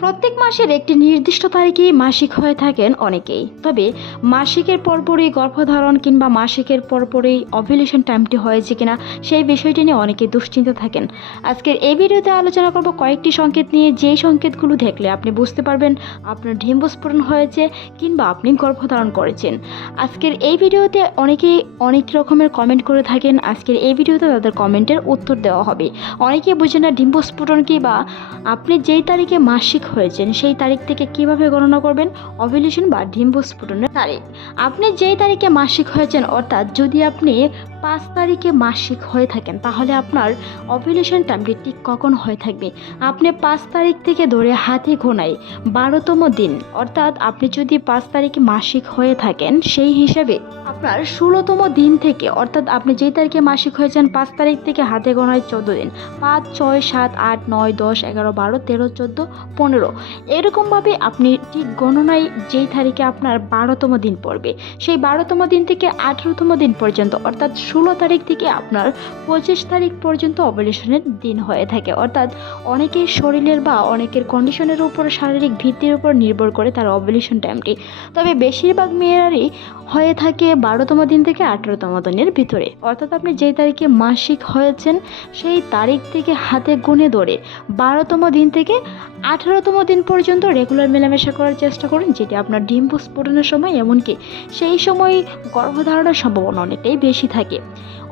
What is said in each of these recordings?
প্রত্যেক মাসের একটি নির্দিষ্ট তারিখে মাসিক হয়ে থাকেন অনেকেই। তবে মাসিকের পরপরই গর্ভধারণ কিংবা মাসিকের পরপরই অভিলেশন টাইমটি হয়েছে কিনা সেই বিষয়টি নিয়ে অনেকে দুশ্চিন্তা থাকেন। আজকের এই ভিডিওতে আলোচনা করব কয়েকটি সংকেত নিয়ে। যেই সংকেতগুলো দেখলে আপনি বুঝতে পারবেন আপনার ডিম্বস্ফোরণ হয়েছে কিংবা আপনি গর্ভধারণ করেছেন। আজকের এই ভিডিওতে অনেকেই অনেক রকমের কমেন্ট করে থাকেন। আজকের এই ভিডিওতে তাদের কমেন্টের উত্তর দেওয়া হবে। অনেকেই বুঝেন না ডিম্বস্ফোরণ কি বা আপনি যেই তারিখে মাসিক হয়েছেন, সেই তারিখ থেকে কীভাবে গণনা করবেন? অভিলেশন বা ডিম্বস্ফুটনের তারিখ। আপনি যেই তারিখে মাসিক হয়েছেন, অর্থাৎ যদি আপনি পাঁচ তারিখে মাসিক হয়ে থাকেন, তাহলে আপনার অভিলেশন টাইমটি ঠিক কখন হয়ে থাকবে? আপনি পাঁচ তারিখ থেকে ধরে হাতে ঘোনায় বারোতম দিন। অর্থাৎ আপনি যদি পাঁচ তারিখে মাসিক হয়ে থাকেন, সেই হিসাবে আপনার ষোলোতম দিন থেকে, অর্থাৎ আপনি যেই তারিখে মাসিক হয়েছেন, পাঁচ তারিখ থেকে হাতে গোনায় চোদ্দ দিন। পাঁচ, ছয়, সাত, আট, নয়, দশ, এগারো, বারো, তেরো, চোদ্দ, পনেরো। এরকমভাবে আপনি ঠিক গণনায় যেই তারিখে আপনার বারোতম দিন পড়বে। সেই বারোতম দিন থেকে আঠেরোতম দিন পর্যন্ত, অর্থাৎ ষোলো তারিখ থেকে আপনার পঁচিশ তারিখ পর্যন্ত অপারেশনের দিন হয়ে থাকে। অর্থাৎ অনেকের শরীরের বা অনেকের কন্ডিশনের উপর শারীরিক ভিত্তির উপর নির্ভর করে তার অপারেশন টাইমটি তবে বেশিরভাগ মেয়েরারই হয়ে থাকে বারোতম দিন থেকে আঠেরোতম দিনের ভিতরে। অর্থাৎ আপনি যেই তারিখে মাসিক হয়েছেন, সেই তারিখ থেকে হাতে গুনে ধরে বারোতম দিন থেকে আঠেরোতম দিন পর্যন্ত রেগুলার মেলামেশা করার চেষ্টা করুন, যেটি আপনার ডিম্ব স্ফোটনের সময়, এমনকি সেই সময় গর্ভধারণের সম্ভাবনা অনেকটাই বেশি থাকে।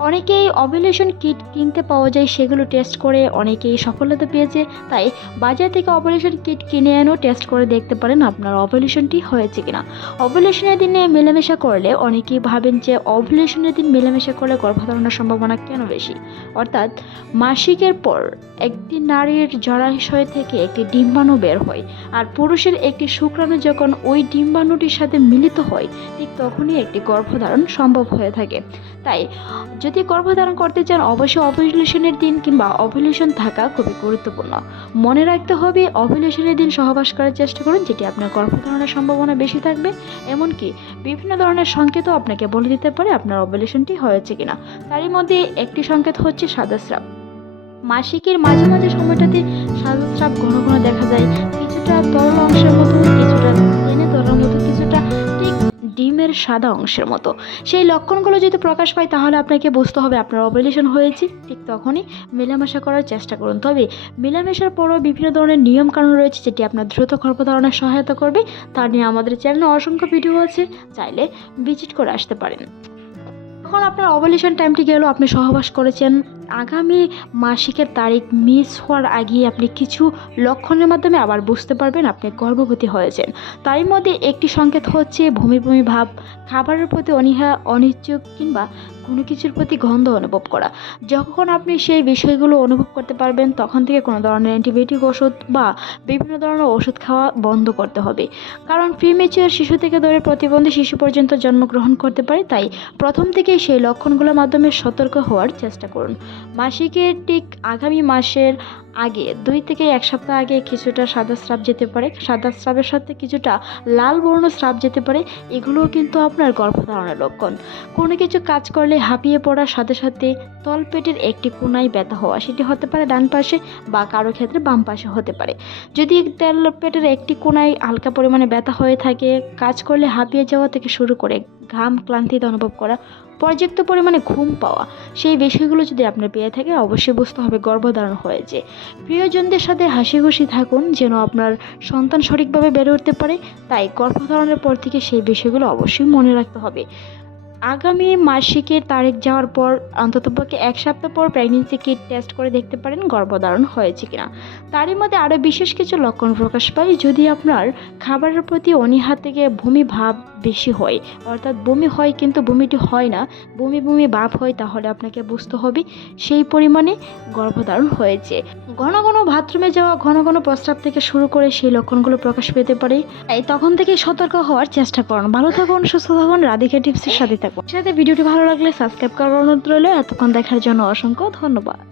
অনেকেই অভিলেশন কিট কিনতে পাওয়া যায়, সেগুলো টেস্ট করে অনেকেই সফলতা পেয়েছে, তাই বাজার থেকে অভিলেশন কিট কিনে এনেও টেস্ট করে দেখতে পারেন আপনার অভিলেশনটি হয়েছে কিনা। অভিলেশনের দিনে মেলামেশা করলে অনেকেই ভাবেন যে অভিলেশনের দিন মেলামেশা করলে গর্ভধারণের সম্ভাবনা কেন বেশি? অর্থাৎ মাসিকের পর একটি নারীর জলাশয় থেকে একটি ডিম্বাণু বের হয় আর পুরুষের একটি শুক্রাণু যখন ওই ডিম্বাণুটির সাথে মিলিত হয়, ঠিক তখনই একটি গর্ভধারণ সম্ভব হয়ে থাকে। তাই যদি গর্ভধারণ করতে চান, অবশ্যই অভিলেশনের দিন কিংবা অভিলেশন থাকা খুবই গুরুত্বপূর্ণ। মনে রাখতে হবে অভিলেশনের দিন সহবাস করার চেষ্টা করুন, যেটি আপনার গর্ভধারণের সম্ভাবনা বেশি থাকবে। এমনকি বিভিন্ন ধরনের সংকেতও আপনাকে বলে দিতে পারে আপনার অবলেশনটি হয়েছে কিনা। তারই মধ্যে একটি সংকেত হচ্ছে সাদা স্রাব মাসিকের মাঝে মাঝে সময়টাতে সাদা স্রাব ঘন ঘন দেখা যায়। কিছুটা তরল অংশের মতো, কিছুটা তরল মতো, কিছুটা ডিমের সাদা অংশের মতো। সেই লক্ষণগুলো যদি প্রকাশ পায়, তাহলে আপনাকে বুঝতে হবে আপনার অপারেশন হয়েছে। ঠিক তখনই মেলামেশা করার চেষ্টা করুন। তবে মেলামেশার পরও বিভিন্ন ধরনের নিয়ম কানুন রয়েছে, যেটি আপনার দ্রুত গর্ভধারণে সহায়তা করবে। তা নিয়ে আমাদের চ্যানেলে অসংখ্য ভিডিও আছে, চাইলে ভিজিট করে আসতে পারেন। এখন আপনার অবলেশন টাইমটি গেল, আপনি সহবাস করেছেন। আগামী মাসিকের তারিখ মিস হওয়ার আগে আপনি কিছু লক্ষণের মাধ্যমে আবার বুঝতে পারবেন আপনি গর্ভবতী হয়েছেন। তারই মধ্যে একটি সংকেত হচ্ছে ভূমি ভূমি ভাব, খাবারের প্রতি অনীহা, অনিচ্ছুক কিংবা কোনো কিছুর প্রতি গন্ধ অনুভব করা। যখন আপনি সেই বিষয়গুলো অনুভব করতে পারবেন, তখন থেকে কোনো ধরনের অ্যান্টিবায়োটিক ওষুধ বা বিভিন্ন ধরনের ওষুধ খাওয়া বন্ধ করতে হবে। কারণ প্রিমেচিওর শিশু থেকে ধরে প্রতিবন্ধী শিশু পর্যন্ত জন্মগ্রহণ করতে পারে, তাই প্রথম থেকেই সেই লক্ষণগুলোর মাধ্যমে সতর্ক হওয়ার চেষ্টা করুন। মাসিকের ঠিক আগামী মাসের আগে, দুই থেকে এক সপ্তাহ আগে কিছুটা সাদা স্রাব যেতে পারে। সাদা স্রাবের সাথে কিছুটা লাল বর্ণ স্রাব যেতে পারে। এগুলোও কিন্তু আপনার গর্ভধারণের লক্ষণ। কোনো কিছু কাজ করলে হাঁপিয়ে পড়ার সাথে সাথে তলপেটের একটি কোনায় ব্যথা হওয়া, সেটি হতে পারে ডান পাশে বা কারও ক্ষেত্রে বাম পাশে হতে পারে। যদি তলপেটের একটি কোনায় হালকা পরিমাণে ব্যথা হয়ে থাকে, কাজ করলে হাঁপিয়ে যাওয়া থেকে শুরু করে ঘাম ক্লান্তিতে অনুভব করা, পর্যাপ্ত পরিমাণে ঘুম পাওয়া, সেই বিষয়গুলো যদি আপনার পেয়ে থাকে, অবশ্যই বুঝতে হবে গর্ভধারণ হয়েছে। প্রিয়জনদের সাথে হাসি খুশি থাকুন যেন আপনার সন্তান সঠিকভাবে বেড়ে উঠতে পারে, তাই গর্ভধারণের পর থেকে সেই বিষয়গুলো অবশ্যই মনে রাখতে হবে। আগামী মাসিকের তারিখ যাওয়ার পর, অন্ততপক্ষে এক সপ্তাহ পর প্রেগনেন্সি কিট টেস্ট করে দেখতে পারেন গর্ভধারণ হয়েছে কিনা। তারই মধ্যে আরও বিশেষ কিছু লক্ষণ প্রকাশ পায় যদি আপনার খাবারের প্রতি অনীহা থেকে ভূমি ভাব বেশি হয়, অর্থাৎ বমি হয় কিন্তু বমিটি হয় না, বমি বমি ভাব হয় তাহলে আপনাকে বুঝতে হবে সেই পরিমাণে গর্ভধারণ হয়েছে। ঘন ঘন বাথরুমে যাওয়া, ঘন ঘন প্রস্রাব থেকে শুরু করে সেই লক্ষণগুলো প্রকাশ পেতে পারে। তখন থেকে সতর্ক হওয়ার চেষ্টা করুন। ভালো থাকুন, সুস্থ থাকুন। রাধিকা টিপসের সাথে থাকুন সাথে ভিডিওটি ভালো লাগলে সাবস্ক্রাইব করার অনুরোধ রইল। এতক্ষণ দেখার জন্য অসংখ্য ধন্যবাদ।